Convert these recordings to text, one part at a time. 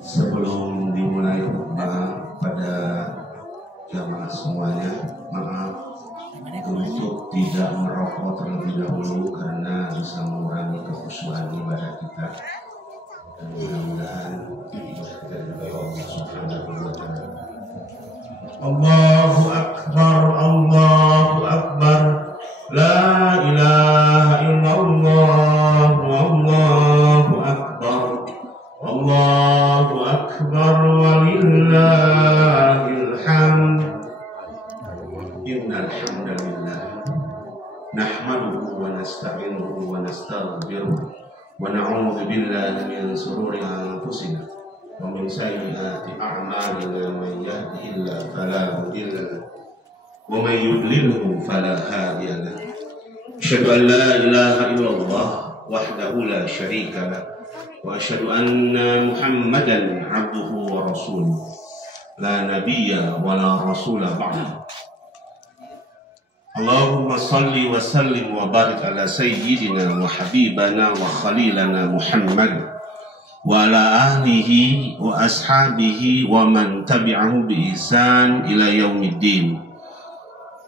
Sebelum dimulai khutbah pada jamaah semuanya, maaf untuk tidak merokok terlebih dahulu karena bisa mengurangi kekhusyuan ibadah kita. Dan mudah-mudahan kita diridhoi Allah Subhanahu wa taala. Allahu akbar, Allahu akbar. La ilaha illallah, Allahu akbar. Allahu akbar walillahil hamd. Innal hamdalillah nahmaduhu wa nasta'inuhu wa nastaghfiruh wa na'udzu billahi min shururi anfusina wa min sayyiati a'malina man yahdihillahu fala mudilla lahu wa man yudlilhu fala hadiya lahu. Asyhadu an la ilaha illallah wahdahu la syarika lahu wa asyhadu anna Muhammadan 'abduhu wa rasuluh la nabiyya wa la rasula ba'da. Allahumma salli wa sallim wa barik ala sayyidina wa habibana wa khalilana Muhammad wa ala ahlihi wa ashabihi wa man tabi'ahu bi ihsan ila yaumiddin.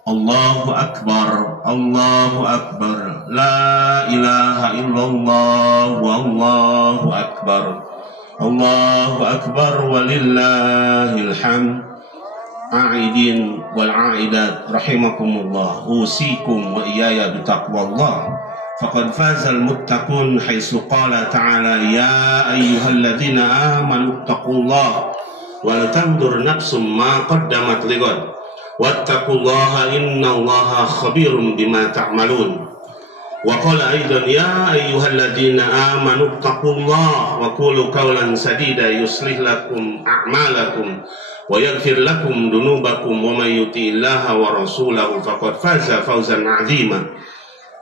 Allahu akbar, Allahu akbar, la ilaha illallah, wallahu akbar, Allahu akbar walillahil hamd. A'idin wal a'idat rahimakumullah, usikum wa iyaya bitaqwallah. Faqad fazal muttaqun haitsu qala ta'ala ya ayyuhalladzina amanu taqullaha wal tanzur nafsum ma qaddamat lighad wattaqullaha innallaha khabirum bima ta'malun. Wa qala aidan ya ayyuhalladzina amanu taqullaha wa qulu qawlan sadida yuslih lakum a'malakum wa yaghfir lakum dunubakum wa may yuti'illaha wa rasulahu faqad faza fawzan 'azima.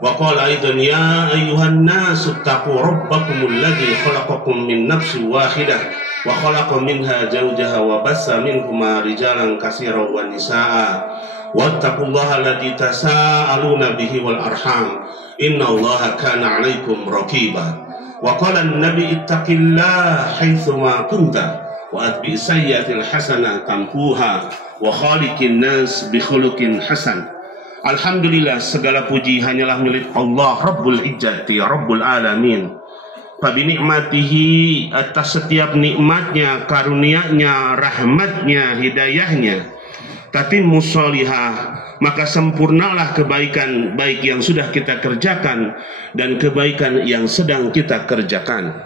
Wa qala aidan ya ayyuhan nasu taqu rabbakumul ladzi khalaqakum min nafsin wahidah wa khalaqa minha zawjaha wa bassa minhuma rijalan katsiran wa nisaa wattaqullaha alladzi tasaaluna bihi wal arham innallaha kana 'alaikum raqiba. Wa qala an-nabi ittaqillaha haitsu ma kunta wa atbi sayyi'atil hasanah tampuha wa khaliqin nas bi khuluqin hasan. Alhamdulillah, segala puji hanyalah milik Allah Rabbul Izzati Rabbul Alamin. Fabi nikmatihi, atas setiap nikmatnya, karunia-Nya, rahmatnya, hidayahnya, tatimmu sholihah, maka sempurnalah kebaikan baik yang sudah kita kerjakan dan kebaikan yang sedang kita kerjakan.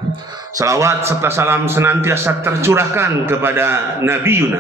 Salawat serta salam senantiasa tercurahkan kepada Nabi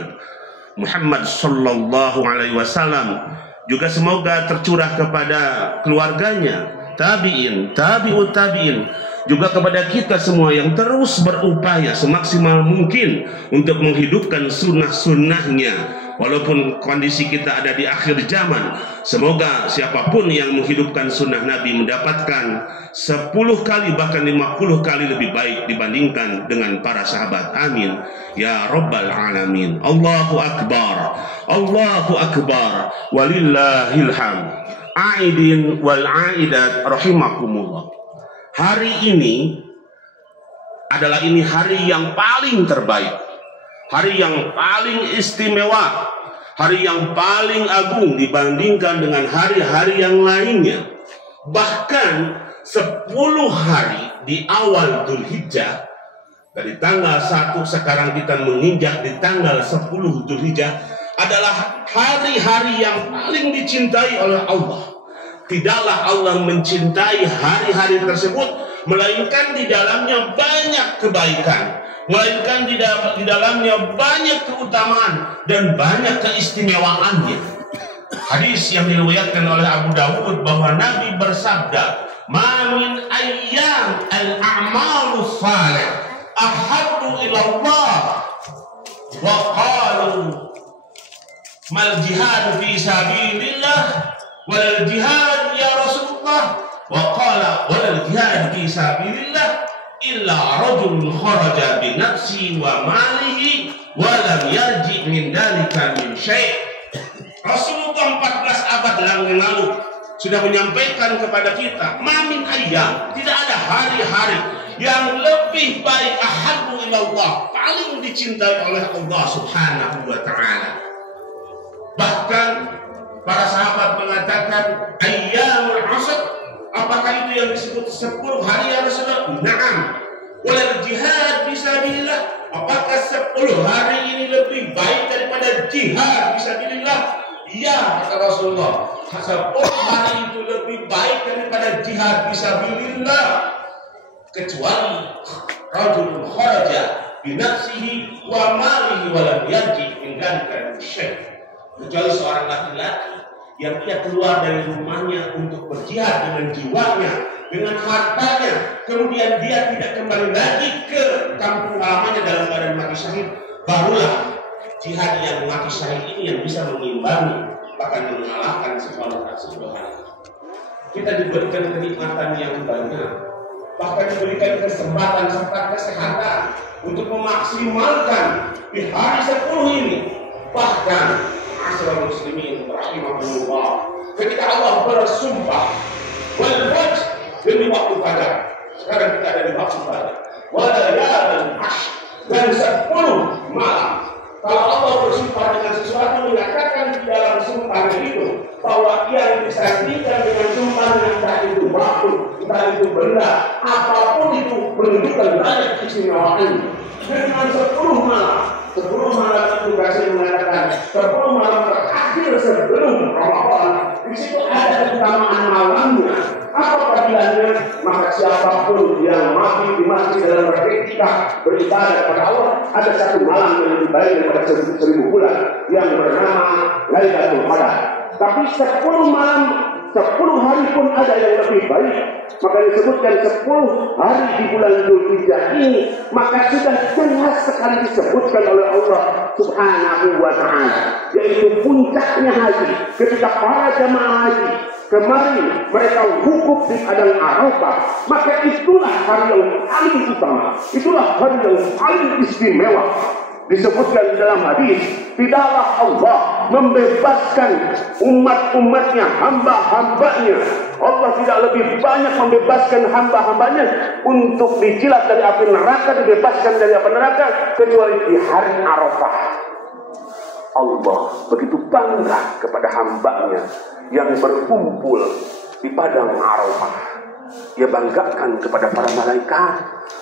Muhammad sallallahu alaihi wasallam, juga semoga tercurah kepada keluarganya, tabi'in, tabi'ut tabi'in, juga kepada kita semua yang terus berupaya semaksimal mungkin untuk menghidupkan sunnah-sunnahnya walaupun kondisi kita ada di akhir zaman. Semoga siapapun yang menghidupkan sunnah Nabi mendapatkan 10 kali bahkan 50 kali lebih baik dibandingkan dengan para sahabat. Amin ya rabbal alamin. Allahu akbar, Allahu akbar walillahil hamd. Aidin wal aidat rahimakumullah. Hari ini adalah hari yang paling terbaik, hari yang paling istimewa, hari yang paling agung dibandingkan dengan hari-hari yang lainnya. Bahkan 10 hari di awal Dzulhijjah, dari tanggal 1 sekarang kita menginjak di tanggal 10 Dzulhijjah, adalah hari-hari yang paling dicintai oleh Allah. Tidaklah Allah mencintai hari-hari tersebut melainkan di dalamnya banyak kebaikan, melainkan di dalamnya banyak keutamaan dan banyak keistimewaannya. Hadis yang diriwayatkan oleh Abu Dawud bahwa Nabi bersabda, "Ma min ayyam al-a'malu salih ahabbu ila Allah." Wa qalu mal jihad fi sabilillah wal jihad ya Rasulullah. Wa qala wal jihad fi sabilillah illa rajulun kharaja bi nafsi wa malihi walam yarji min dalika min syai'. Rasulullah 14 abad yang lalu sudah menyampaikan kepada kita, mamin ayyam, tidak ada hari-hari yang lebih baik, ahabbu ilallah, paling dicintai oleh Allah Subhanahu wa ta'ala. Bahkan para sahabat mengatakan ayyamul asr, apakah itu yang disebut 10 hari ya Rasulullah? Na'am. Wal jihad fisabilillah, apakah 10 hari ini lebih baik daripada jihad fisabilillah? Ya, kata Rasulullah, 10 hari itu lebih baik daripada jihad fisabilillah, kecuali rajulun kharaja bi nafsihi wa malihi wa lam yarji min dzalika syai'. Kecuali seorang laki-laki yang ia keluar dari rumahnya untuk berjihad dengan jiwanya, dengan hartanya, kemudian dia tidak kembali lagi ke kampung halamannya dalam keadaan mati syahid, barulah jihad yang mati syahid ini yang bisa mengimbangi, bahkan mengalahkan sebuah hari. Kita diberikan kenikmatan yang banyak, bahkan diberikan kesempatan serta kesehatan untuk memaksimalkan di hari 10 ini. Bahkan asal muslimin rahimahullah, ketika Allah bersumpah wal fajr, demi waktu fajar, sekarang kita ada di waktu fajar, walayalin ashr, dan 10 malam. Kalau Allah bersumpah dengan sesuatu, menyatakan di dalam sumpahnya itu bahwa ia disaksikan dengan sumpah, entah itu waktu, entah itu benda, apapun itu menunjukkan banyak keistimewaan. Dengan 10 malam, 10 malam itu Rasul mengatakan 10 malam terakhir sebelum Ramadan, di situ ada keutamaan malamnya. Apa panggilannya? Maka siapapun yang mati di masjid dalam beriktikaf beribadah kepada Allah, ada satu malam yang lebih baik daripada 1000 bulan yang bernama Lailatul Qadar. Tapi 10 malam, 10 hari pun ada yang lebih baik. Maka disebutkan 10 hari di bulan Dzulhijjah ini, maka sudah jelas sekali disebutkan oleh Allah Subhanahu wa ta'ala, yaitu puncaknya haji. Ketika para jamaah haji kemarin mereka wukuf di padang Arafah, maka itulah hari yang paling utama, itulah hari yang paling istimewa. Disebutkan dalam hadis, tidaklah Allah membebaskan umat-umatnya, hamba-hambanya. Allah tidak lebih banyak membebaskan hamba-hambanya untuk dijilat dari api neraka, dibebaskan dari api neraka, kecuali di hari Arafah. Allah begitu bangga kepada hambanya yang berkumpul di padang Arafah. Ia banggakan kepada para malaikat,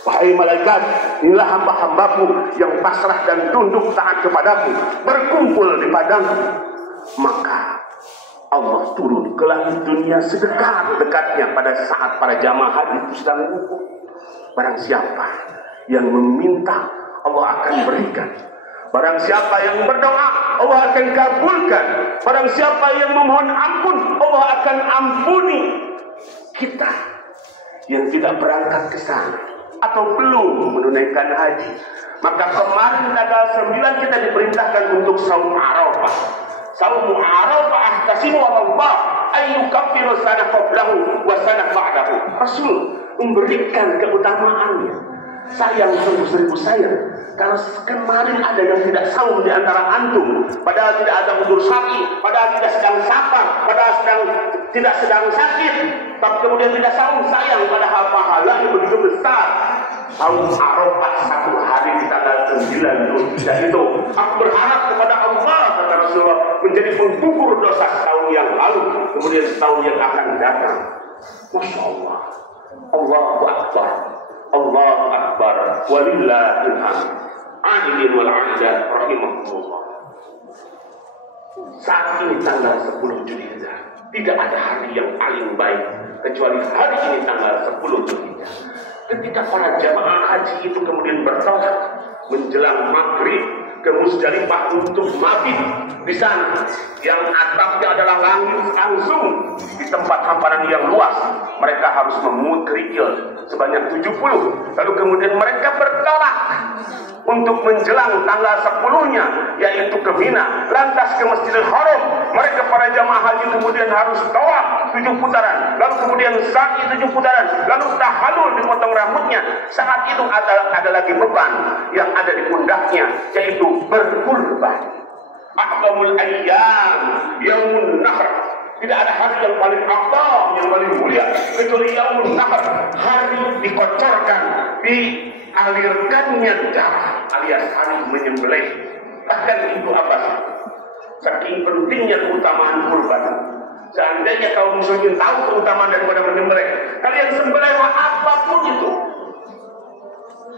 wahai malaikat, inilah hamba-hambaku yang pasrah dan tunduk taat kepadaku, berkumpul di padang. Maka Allah turun ke langit dunia sedekat-dekatnya pada saat para jamaah haji itu sedang wukuf. Barang siapa yang meminta, Allah akan berikan. Barang siapa yang berdoa, Allah akan kabulkan. Barang siapa yang memohon ampun, Allah akan ampuni. Kita yang tidak berangkat ke sana atau belum menunaikan haji, maka kemarin tanggal 9 kita diperintahkan untuk saum Arafah. Saum Arafah ahtasibu Allah ayyukaffiru sana qablahu wa sana ba'dahu. Rasul memberikan keutamaannya. Sayang, sungguh-sungguh sayang kalau kemarin ada yang tidak saum di antara antum, padahal tidak ada udzur syar'i, padahal tidak sedang safar, padahal tidak sedang sakit, tapi kemudian tidak saum. Sayang, padahal pahalanya begitu besar. Saum Arafah 1 hari di tanggal 9 Dzulhijjah itu, aku berharap kepada Allah, kata Rasulullah, menjadi penggugur dosa tahun yang lalu, kemudian setahun yang akan datang. Masya Allah, Allahu Akbar, Allahu Akbar, walillahil hamd. Adilin wal adat rahimahullah. Saat ini tanggal 10 Dzulhijjah, tidak ada hari yang paling baik kecuali hari ini tanggal 10 Dzulhijjah. Ketika para jamaah haji itu kemudian bertolak menjelang maghrib ke Musdalifah untuk mabit di sana, yang atapnya adalah langit langsung di tempat hamparan yang luas, mereka harus memungut kerikil sebanyak 70. Lalu kemudian mereka bertolak untuk menjelang tanggal 10-nya, yaitu ke Mina, lantas ke Masjidil Haram. Mereka para jamaah haji kemudian harus tawaf 7 putaran, lalu kemudian sa'i 7 putaran, lalu tahallul, dipotong rambutnya. Saat itu ada lagi beban yang ada di pundaknya, yaitu yaitu berkurban. Aqdamul ayyam yaumun nahr. Tidak ada hari yang paling afdal, yang paling mulia kecuali yaumun nahr, hari dikocorkan, dialirkannya darah, alias hari menyembelih. Bahkan Ibnu Abbas, saking pentingnya keutamaan kurban, seandainya kaum muslimin tahu keutamaan daripada menyembelih, kalian sembelih apapun itu,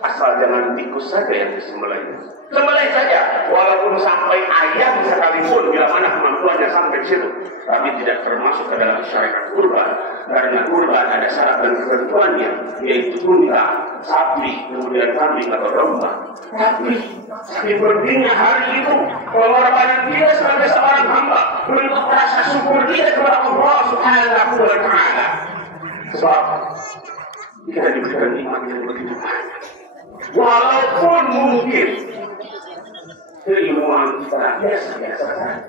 asal jangan tikus saja yang disembelih. Sembelih saja, walaupun sampai ayam sekalipun, bila mana kemampuannya sampai di situ, tapi tidak termasuk ke dalam syariat kurban, karena kurban ada syarat dan ketentuannya, yaitu unta, sapi, kemudian kambing atau domba. Tapi saking pentingnya hari itu, pengorbanan dia sebagai seorang hamba untuk rasa syukur dia kepada Allah Subhanahu wa Ta'ala. Sebab kita diberikan nikmat yang begitu banyak. Walaupun mungkin keilmuan kita biasa-biasa saja,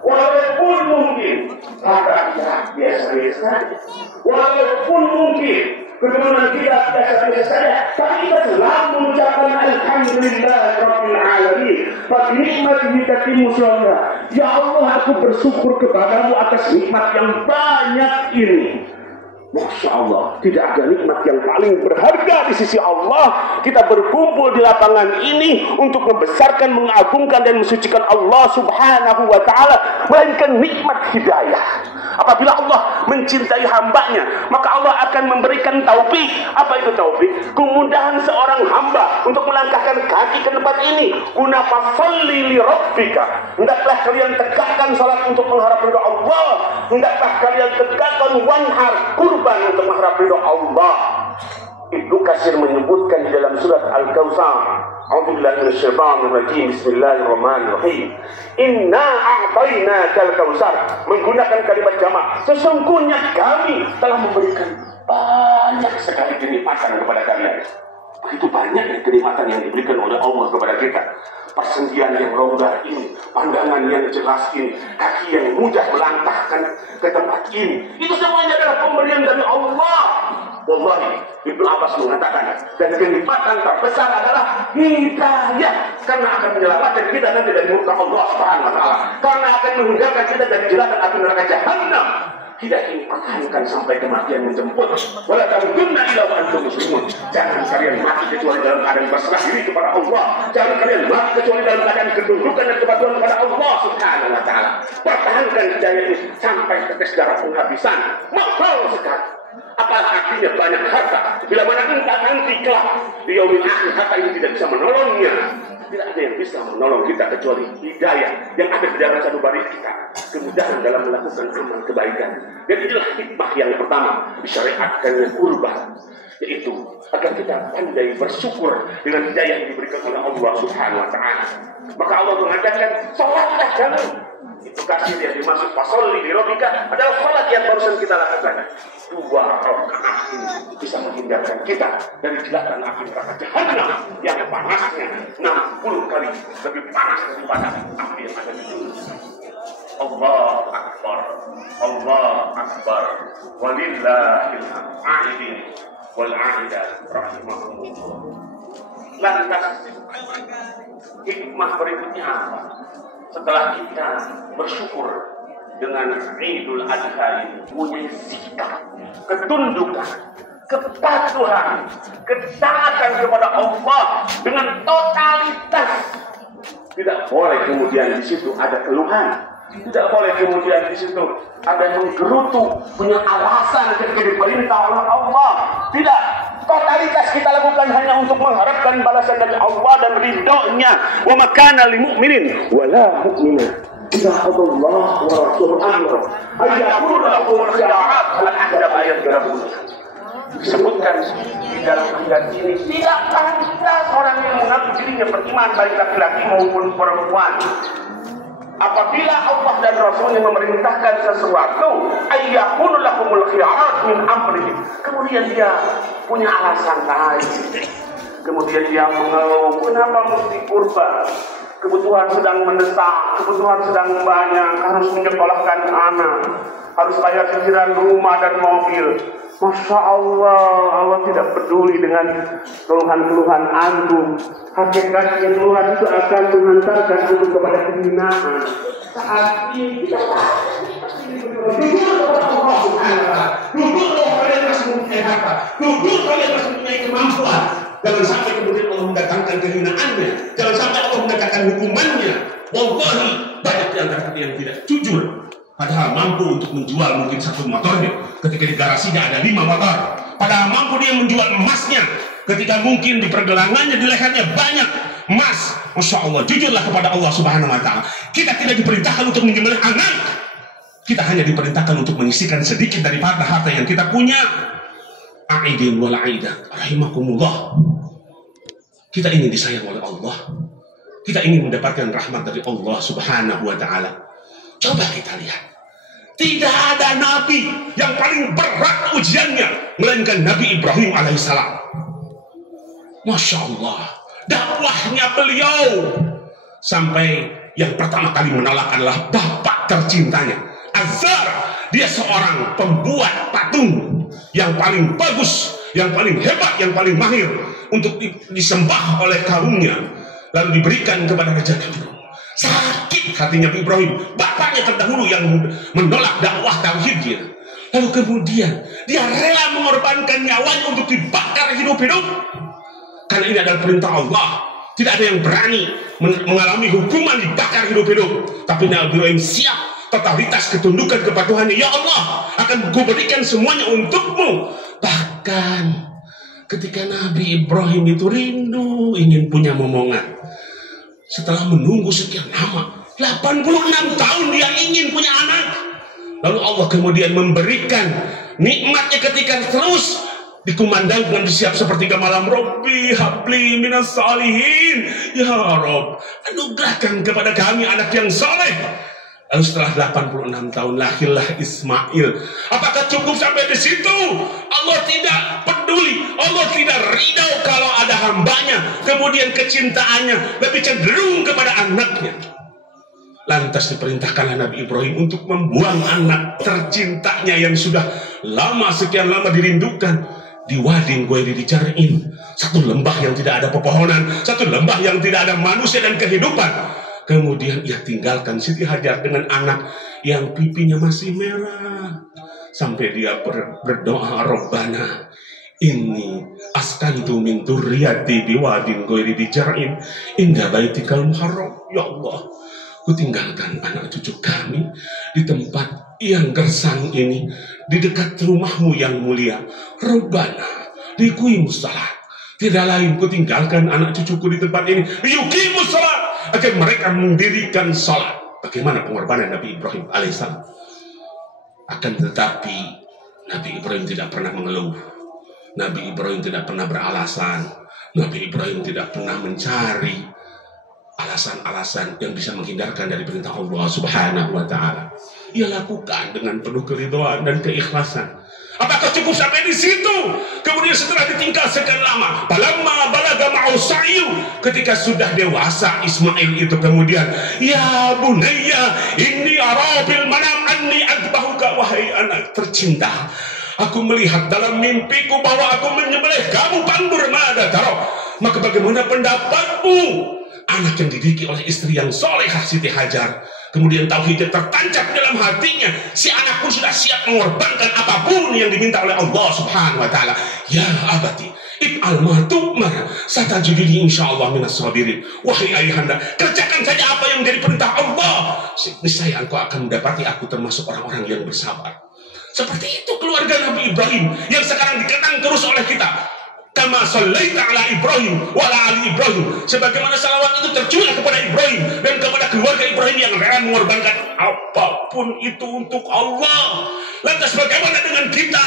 walaupun mungkin pada kita biasa-biasa saja, walaupun mungkin keturunan kita biasa-biasa saja, tapi kita selalu mengucapkan alhamdulillah rabbil alamin fa nikmatihi tatimmu syukrana. Ya Allah, aku bersyukur kepadamu atas nikmat yang banyak ini. Masya Allah, tidak ada nikmat yang paling berharga di sisi Allah. Kita berkumpul di lapangan ini untuk membesarkan, mengagungkan dan mensucikan Allah Subhanahu wa Ta'ala, melainkan nikmat hidayah. Apabila Allah mencintai hambanya, maka Allah akan memberikan taufik. Apa itu taufik? Kemudahan seorang hamba untuk melangkahkan kaki ke tempat ini. Guna fasalli li rabbika. Hendaklah kalian tegakkan salat untuk mengharap ridha Allah. Hendaklah kalian tegakkan wanhar, kurban untuk mengharap ridha Allah. Ibnu Katsir menyebutkan di dalam surat Al-Kautsar, a'udzubillahi minasyaitonir rajim, bismillahirrahmanirrahim. Inna a'tainakal kautsar, menggunakan kalimat jamak. Sesungguhnya kami telah memberikan banyak sekali kenikmatan kepada kalian. Begitu banyak kenikmatan yang diberikan oleh Allah kepada kita. Persendian yang longgar ini, pandangan yang jelas ini, kaki yang mudah melangkahkan ke tempat ini, itu semuanya adalah pemberian dari Allah. Wallahi, Ibnu Abbas mengatakan, dan kenikmatan terbesar adalah hidayah, karena akan menyelamatkan kita nanti dari murka Allah Subhanahu wa Ta'ala, karena akan menghindarkan kita dari jeratan api neraka Jahannam. Hidayah ini pertahankan sampai kematian menjemput. Wala tamutunna illa wa antum muslimun. Jangan kalian mati kecuali dalam keadaan berserah diri kepada Allah. Jangan kalian mati kecuali dalam keadaan ketundukan dan kepatuhan kepada Allah Subhanahu wa Ta'ala. Pertahankan hidayah ini sampai tetes darah penghabisan. Mahal sekali. Apa artinya banyak harta bila mana entah nanti kelak di yaumil akhir harta ini tidak bisa menolongnya. Tidak ada yang bisa menolong kita kecuali hidayah yang ada di dalam sanubari kita, kemudahan dalam melakukan amal kebaikan. Dan inilah hikmah yang pertama disyariatkannya kurban, yaitu agar kita pandai bersyukur dengan hidayah yang diberikan oleh Allah Subhanahu wa Ta'ala. Maka Allah mengatakan, salatlah kamu. Itu kasih yang dimaksud fasolli li rabbika adalah salat yang barusan kita lakukan. 2 rakaat ini bisa menghindarkan kita dari jelatan api neraka Jahannam yang panasnya 60 kali lebih panas daripada api yang ada di dunia. Allah Akbar, Allah Akbar, walillahil hamd wal 'aidah rahimahullah. Lantas hikmah berikutnya apa? Setelah kita bersyukur dengan Idul Adha ini, punya sikap ketundukan, kepatuhan, ketaatan kepada Allah dengan totalitas. Tidak boleh kemudian di situ ada keluhan, tidak boleh kemudian di situ ada yang menggerutu, punya alasan ketika diperintah oleh Allah. Tidak. Totalitas kita lakukan hanya untuk mengharapkan balasan dari Allah dan ridhonya. Wa makana lil mu'minin wala mu'minah idza qadallahu wa rasuluhu amra ayyakunu lahum khiyarah. Al-Ahzab ayat 30. Disebutkan di dalam ayat ini, tidak pantas orang yang mengaku dirinya beriman baik laki-laki maupun perempuan, apabila Allah dan Rasulnya memerintahkan sesuatu, ayyakunu lahumul khiyarah min amrihim, kemudian dia punya alasan lain, kemudian dia mengeluh, kenapa mesti kurban? Kebutuhan sedang mendesak, kebutuhan sedang banyak, harus menyekolahkan anak, harus bayar cicilan rumah dan mobil. Masya Allah, Allah tidak peduli dengan keluhan-keluhan antum. Hakikatnya keluhan itu akan menghantarkan antum kepada kehinaan. Saat ini kita duduk kalian masih mempunyai harta, duduk kalian masih mempunyai kemampuan. Jangan sampai kemudian Allah mendatangkan kehinaannya, jangan sampai Allah mendatangkan hukumannya. Wallahi banyak di antara kalian tidak jujur, padahal mampu untuk menjual mungkin satu motornya ketika di garasinya ada 5 motor, padahal mampu dia menjual emasnya ketika mungkin di pergelangannya, di lehernya banyak emas. Masya Allah, jujurlah kepada Allah Subhanahu wa Ta'ala. Kita tidak diperintahkan untuk menyembelih anak, kita hanya diperintahkan untuk menyisihkan sedikit daripada harta yang kita punya. A'idin wal a'idat rahimakumullah. Kita ingin disayang oleh Allah, kita ingin mendapatkan rahmat dari Allah Subhanahu wa Ta'ala. Coba kita lihat, tidak ada nabi yang paling berat ujiannya melainkan Nabi Ibrahim alaihissalam. Masya Allah, dakwahnya beliau sampai yang pertama kali menolak adalah bapak tercintanya Azar. Dia seorang pembuat patung yang paling bagus, yang paling hebat, yang paling mahir untuk disembah oleh kaumnya, lalu diberikan kepada Raja Fir'aun. Sakit hatinya Nabi Ibrahim, bapaknya terdahulu yang menolak dakwah tauhidnya. Lalu kemudian dia rela mengorbankan nyawanya untuk dibakar hidup-hidup, karena ini adalah perintah Allah. Tidak ada yang berani mengalami hukuman dibakar hidup-hidup. Tapi Nabi Ibrahim siap, totalitas ketundukan kepatuhannya. Ya Allah, akan kuberikan semuanya untukmu. Bahkan ketika Nabi Ibrahim itu rindu ingin punya momongan, setelah menunggu sekian lama, 86 tahun dia ingin punya anak. Lalu Allah kemudian memberikan nikmatnya ketika terus dikumandangkan disiap sepertiga malam. Rabbi habli minas salihin, ya Rabb, anugerahkan kepada kami anak yang saleh. Lalu setelah 86 tahun lahirlah Ismail. Apakah cukup sampai di situ? Allah tidak peduli, Allah tidak ridho kalau ada hambanya kemudian kecintaannya lebih cenderung kepada anaknya. Lantas diperintahkanlah Nabi Ibrahim untuk membuang anak tercintanya yang sudah sekian lama dirindukan di Wadin Ghairi Jar'in, satu lembah yang tidak ada pepohonan, satu lembah yang tidak ada manusia dan kehidupan. Kemudian ia tinggalkan Siti Hajar dengan anak yang pipinya masih merah, sampai dia berdoa, Rabbana inni askantu min dzurriyyati biwadin ghairi jar'in inda baitikal muharram. Ya Allah, ku tinggalkan anak cucu kami di tempat yang gersang ini, di dekat rumahmu yang mulia. Rabbana liqimus salat. Tidak lain ku tinggalkan anak cucuku di tempat ini, yuqimus salat, agar mereka mendirikan salat. Bagaimana pengorbanan Nabi Ibrahim alaihissalam? Akan tetapi Nabi Ibrahim tidak pernah mengeluh, Nabi Ibrahim tidak pernah beralasan, Nabi Ibrahim tidak pernah mencari alasan-alasan yang bisa menghindarkan dari perintah Allah Subhanahu wa Ta'ala. Ia lakukan dengan penuh keridhaan dan keikhlasan. Apakah cukup sampai di situ? Kemudian setelah ditinggal sekian lama, balamma balaga ma'u sa'yu, ketika sudah dewasa Ismail itu kemudian, ya bunayya inni ara bil manam anni adbahuka, wahai anak tercinta, aku melihat dalam mimpiku bahwa aku menyembelih kamu, pandur mada taro. Maka bagaimana pendapatmu? Anak yang dididik oleh istri yang solehah Siti Hajar, kemudian tauhidnya tertancap dalam hatinya, si anak pun sudah siap mengorbankan apapun yang diminta oleh Allah Subhanahu wa Ta'ala. Ya abati if'al ma tu'mar satajiduni insyaallah minas sabirin. Wahai ayahanda, kerjakan saja apa yang menjadi perintah Allah, niscaya engkau akan mendapati aku termasuk orang-orang yang bersabar. Seperti itu keluarga Nabi Ibrahim yang sekarang dikenang terus oleh kita. Kama sallaita ala Ibrahim wa ala ali Ibrahim, sebagaimana salawat itu tercurah kepada Ibrahim dan kepada keluarga Ibrahim yang rela mengorbankan apapun itu untuk Allah. Lantas bagaimana dengan kita?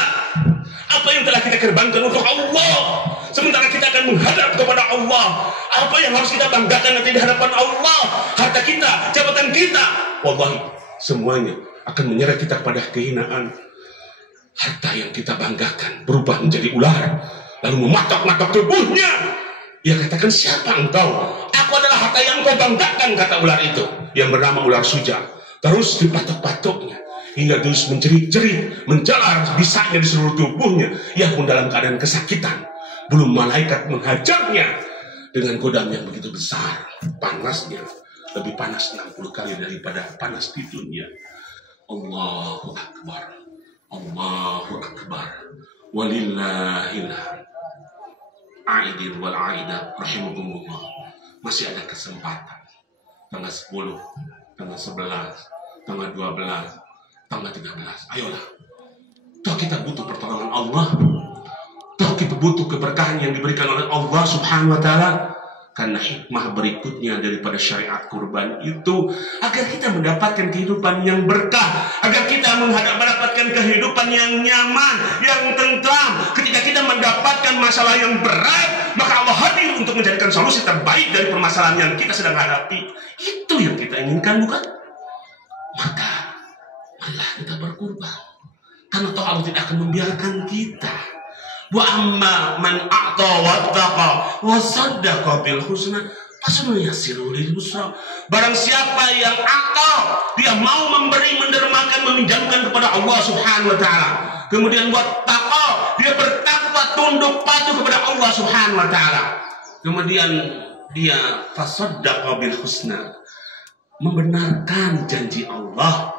Apa yang telah kita korbankan untuk Allah, sementara kita akan menghadap kepada Allah? Apa yang harus kita banggakan nanti di hadapan Allah? Harta kita, jabatan kita, wallahi semuanya akan menyeret kita kepada kehinaan. Harta yang kita banggakan berubah menjadi ular, lalu mematok-matok tubuhnya. Ia katakan, siapa engkau? Aku adalah harta yang kau banggakan, kata ular itu, yang bernama ular suja. Terus dipatok-patoknya. hingga terus menjerit-jerit, menjalar bisanya di seluruh tubuhnya. Ia pun dalam keadaan kesakitan. Belum malaikat menghajarnya dengan godam yang begitu besar. Panasnya lebih panas 60 kali daripada panas di dunia. Allahu Akbar. Allahu Akbar. Walillahil aidin wal aidah rahimakumullah. Masih ada kesempatan. Tanggal 10, tanggal 11, tanggal 12, tanggal 13. Ayolah. Toh kita butuh pertolongan Allah. Toh kita butuh keberkahan yang diberikan oleh Allah Subhanahu wa taala. Karena hikmah berikutnya daripada syariat kurban itu agar kita mendapatkan kehidupan yang berkah, agar kita mendapatkan kehidupan yang nyaman, yang tentram. Ketika kita mendapatkan masalah yang berat, maka Allah hadir untuk menjadikan solusi terbaik dari permasalahan yang kita sedang hadapi. Itu yang kita inginkan, bukan? Maka marilah kita berkurban, karena toh Allah tidak akan membiarkan kita. Wa amma man a'ta wattaqa wa saddaqa bil husna fasanuyassiruhu lil yusra. Barang siapa yang a'ta, dia mau memberi, mendermakan, meminjamkan kepada Allah Subhanahu wa taala. Kemudian wattaqa, dia bertakwa, tunduk patuh kepada Allah Subhanahu wa taala. Kemudian dia fasaddaqa bil husna, membenarkan janji Allah,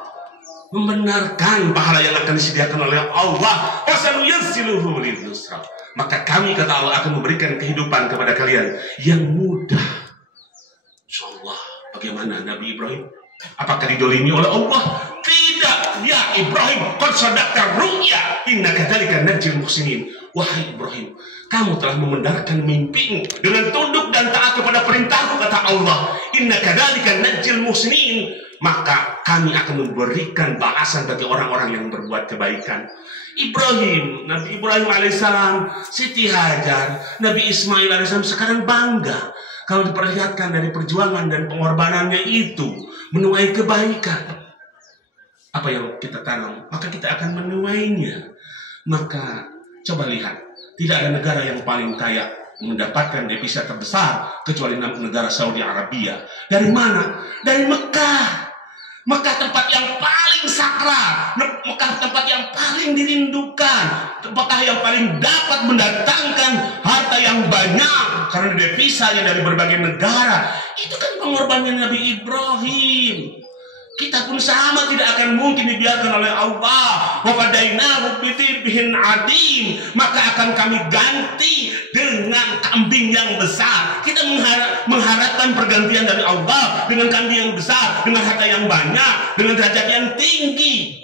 membenarkan pahala yang akan disediakan oleh Allah. Fasanuyassiruhu lil yusra. Maka kami, kata Allah, akan memberikan kehidupan kepada kalian yang mudah. Insyaallah. Bagaimana Nabi Ibrahim? Apakah didolimi oleh Allah? Tidak. Ya Ibrahim, qad sadaqta ru'ya, inna kadzalika najzil muhsinin. Wahai Ibrahim, kamu telah membenarkan mimpimu dengan tunduk dan taat kepada perintahku, kata Allah. Inna kadzalika najzil muhsinin. Maka kami akan memberikan balasan bagi orang-orang yang berbuat kebaikan. Ibrahim, Nabi Ibrahim alaihissalam, Siti Hajar, Nabi Ismail alaihissalam sekarang bangga kalau diperlihatkan dari perjuangan dan pengorbanannya itu menuai kebaikan. Apa yang kita tanam, maka kita akan menuainya. Maka coba lihat, tidak ada negara yang paling kaya mendapatkan devisa terbesar kecuali negara Saudi Arabia. Dari mana? Dari Mekah. Mekah tempat yang paling sakral, Mekah tempat yang paling dirindukan, Mekah yang paling dapat mendatangkan harta yang banyak karena devisanya dari berbagai negara. Itu kan pengorbanan Nabi Ibrahim. Kita pun sama, tidak akan mungkin dibiarkan oleh Allah. Wa fadainahu bidzibhin adim, maka akan kami ganti dengan kambing yang besar. Kita mengharapkan pergantian dari Allah dengan kambing yang besar, dengan harta yang banyak, dengan derajat yang tinggi.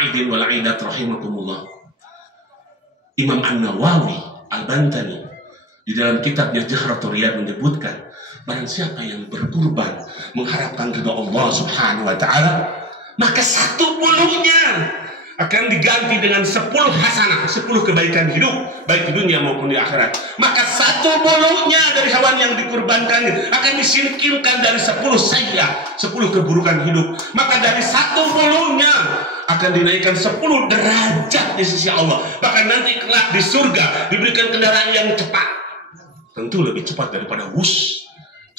Aidin wal aidat rahimakumullah. Imam An-Nawawi Al-Bantani di dalam kitabnya Jahratul Riyad menyebutkan, barang siapa yang berkurban mengharapkan ridha Allah Subhanahu wa taala, maka satu bulunya akan diganti dengan 10 hasanah, 10 kebaikan hidup, baik di dunia maupun di akhirat. Maka satu bulunya dari hewan yang dikurbankannya akan disingkirkan dari 10 sayyi'ah, 10 keburukan hidup. Maka dari satu bulunya akan dinaikkan 10 derajat di sisi Allah. Bahkan nanti kelak di surga diberikan kendaraan yang cepat, tentu lebih cepat daripada bus.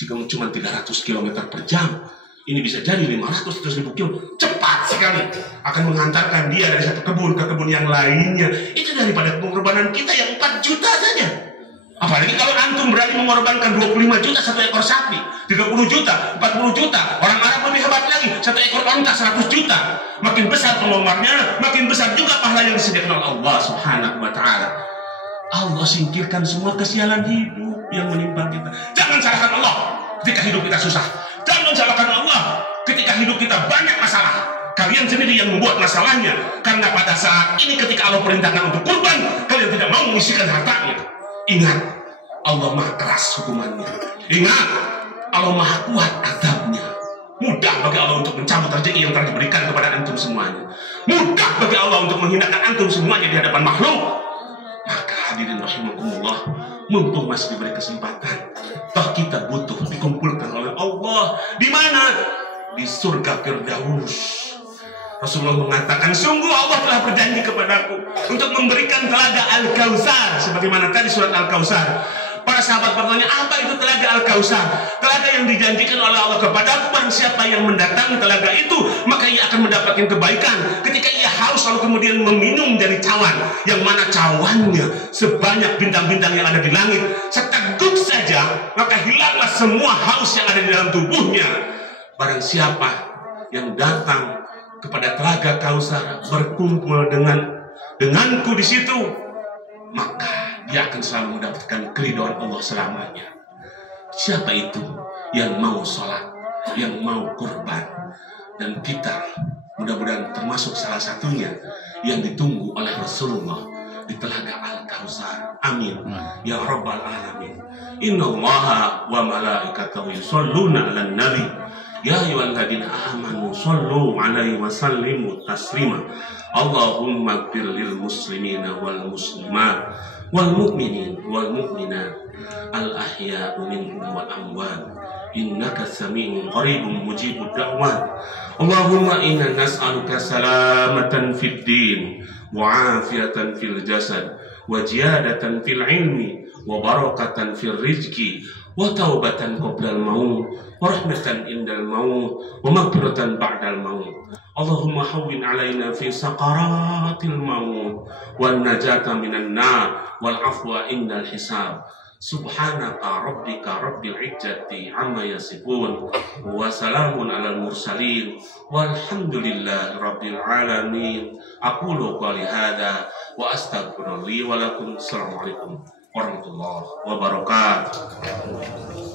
Jika cuma 300 km per jam, ini bisa jadi 500-1.000 km, cepat sekali akan menghantarkan dia dari satu kebun ke kebun yang lainnya. Itu daripada pengorbanan kita yang 4 juta saja. Apalagi kalau antum berani mengorbankan 25 juta satu ekor sapi, 30 juta, 40 juta. Orang Arab lebih hebat lagi, satu ekor onta 100 juta. Makin besar pengeluarannya, makin besar juga pahala yang disediakan oleh Allah Subhanahu wa taala. Allah singkirkan semua kesialan hidup yang menimpa kita. Jangan salahkan Allah ketika hidup kita susah. Jangan salahkan Allah ketika hidup kita banyak masalah. Kalian sendiri yang membuat masalahnya. Karena pada saat ini ketika Allah perintahkan untuk kurban, kalian tidak mau mengisikan hartanya. Ingat, Allah maha keras hukumannya. Ingat, Allah maha kuat azabnya. Mudah bagi Allah untuk mencabut rezeki yang telah diberikan kepada antum semuanya. Mudah bagi Allah untuk menghinakan antum semuanya di hadapan makhluk. Maka hadirin rahimakumullah, mumpung masih diberi kesempatan, toh kita butuh dikumpulkan oleh Allah. Di mana? Di surga Firdaus. Rasulullah mengatakan, sungguh Allah telah berjanji kepadaku untuk memberikan telaga Al-Kautsar, sebagaimana tadi surat Al-Kautsar. Para sahabat bertanya, apa itu telaga Al-Kautsar? Telaga yang dijanjikan oleh Allah kepadaku barang siapa yang mendatangi telaga itu, maka ia akan mendapatkan kebaikan. Ketika ia haus lalu kemudian meminum dari cawan, yang mana cawannya sebanyak bintang-bintang yang ada di langit, seteguk saja maka hilanglah semua haus yang ada di dalam tubuhnya. Barang siapa yang datang kepada telaga Kausar, berkumpul denganku di situ, maka dia akan selalu mendapatkan keridhaan Allah selamanya. Siapa itu yang mau sholat, yang mau kurban? Dan kita mudah-mudahan termasuk salah satunya yang ditunggu oleh Rasulullah di telaga Al-Kausar. Amin ya rabbal alamin. Innallaha wa malaikatahu yusholluna 'alan nabi ya ayyuhalladzina amanu shollu 'alaihi wa sallimu taslima. Allahumma ighfir lil muslimina wal muslimat wal mu'minin wal mu'minat al ahya'u minhum wal amwat innaka sami'un qaribun mujibud da'wat. Allahumma inna nas'aluka salamatan fid din wa afiyatan fil jasad wa ziyadatan fil ilmi wa barakatan fil rizqi wa taubatan qoblal maut wa rahmatan indal maut wa maghfiratan ba'dal maut. Allahumma hawwin alaina fi saqaratil maut wan najata minan nar wal afwa indal hisab. Subhanaka rabbika rabbil izzati amma yasifun wa salamun alal mursalin walhamdulillahi rabbil alamin. Aqulu qouli hadza wa astaghfirullah li wa lakum. Assalamualaikum warahmatullahi wabarakatuh.